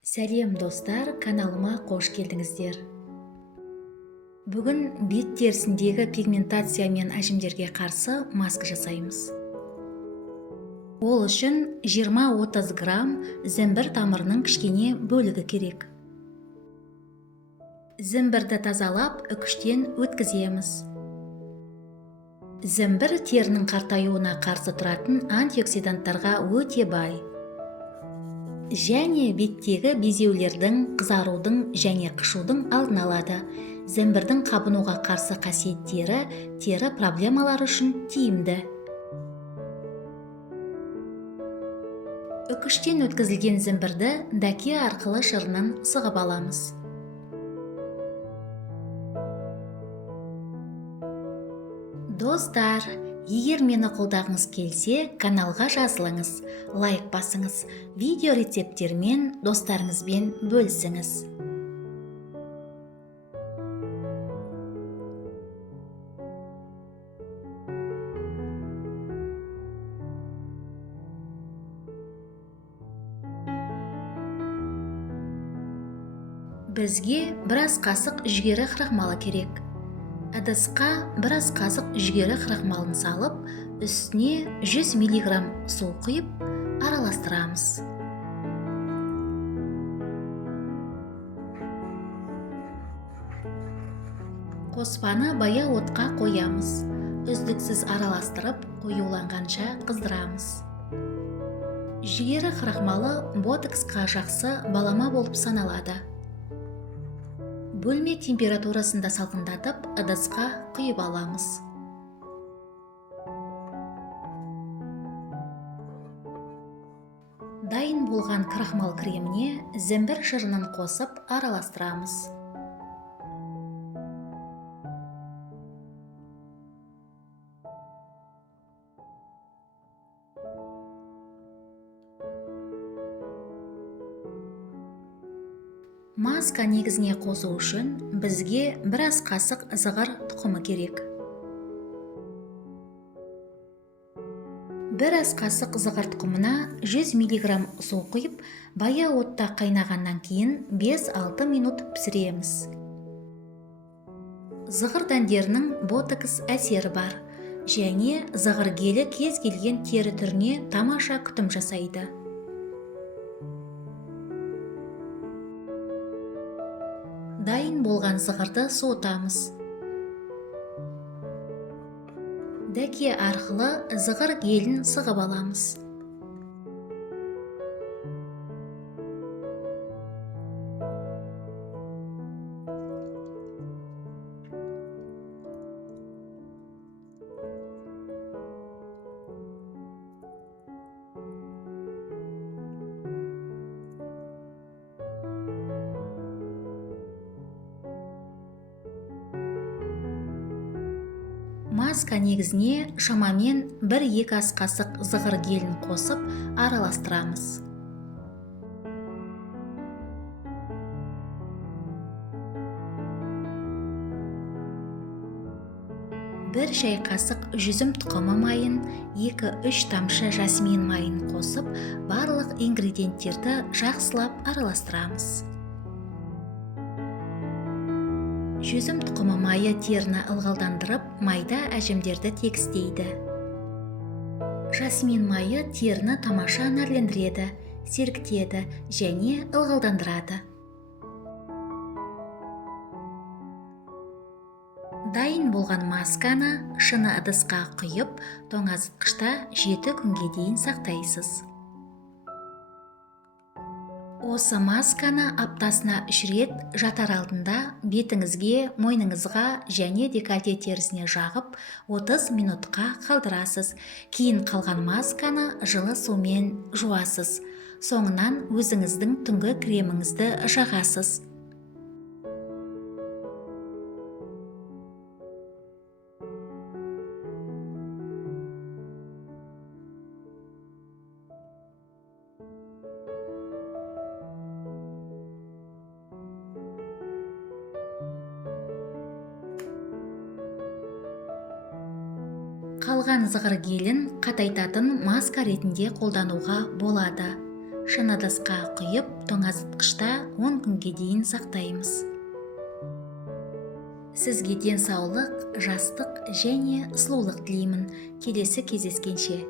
Сәлем достар, каналыма қош келдіңіздер. Бүгін бет терісіндегі пигментация мен әжімдерге қарсы маска жасаймыз. Ол үшін 20-30 грамм зімбір тамырының кішкене бөлігі керек. Зімбірді тазалап, үкіштен өткіземіз. Зімбір терінің қартаюына қарсы тұратын антиоксиданттарға өте бай. Және беттегі безеулердің, қызарудың және қышудың алдын алады. Зімбірдің қабынуға қарсы қасиеттері тері проблемалары үшін тиімді. Үкіштен өткізілген зімбірді дәке арқылы шырынын сығып аламыз. Достар, егер мені қолдағыңыз келсе, каналға жазылыңыз, лайк басыңыз, видео рецепттермен достарыңызбен бөлісіңіз. Бізге біраз қасық жүгері крахмалы керек. Ыдысқа біраз қасық жүгері крахмалын салып, үстіне 100 мг су құйып, араластырамыз. Қоспаны баяу отқа қоямыз. Үздіксіз араластырып, қоюланғанша қыздырамыз. Жүгері крахмалы ботоксқа жақсы балама болып саналады. Бөлме температурасында салқындатып, ыдысқа құйып аламыз. Дайын болған крахмал креміне зімбір шырынын қосып араластырамыз. Маска негізіне қосу үшін бізге біраз қасық зығыр тұқымы керек. Біраз қасық зығыр тұқымына 100 мг су құйып, баяу отта қайнағаннан кейін 5-6 минут пісіреміз. Зығыр дәндерінің ботокс әсері бар, және зығыр гелі кез келген тері түріне тамаша күтім жасайды. Дайын болған зығырды суытамыз. Дәке арқылы зығыр гелін сығып аламыз. Маска негізіне шамамен 1-2 ас қасық зығыр гелін қосып араластырамыз. Бір шай қасық жүзім тұқымы майын, 2-3 тамшы жасмин майын қосып, барлық ингредиенттерді жақсылап араластырамыз. Жүзім тұқымы майы теріні ылғалдандырып, майда әжімдерді тегістейді. Жасмин майы теріні тамаша нәрлендіреді, сергітеді және ылғалдандырады. Дайын болған масканы шыны ыдысқа құйып, тоңазытқышта 7 күнге дейін сақтайсыз. Осы масканы аптасына 3 рет жатар алдында бетіңізге, мойныңызға және декольте терісіне жағып 30 минутқа қалдырасыз. Кейін қалған масканы жылы сумен жуасыз. Соңынан өзіңіздің түнгі креміңізді жағасыз. Қалған зығыр гелін қатайтатын маска ретінде қолдануға болады. шанадасқа құйып тоңазытқышта 10 күнге дейін сақтаймыз. Сізге денсаулық, жастық және сұлулық тілеймін. Келесі кездескенше.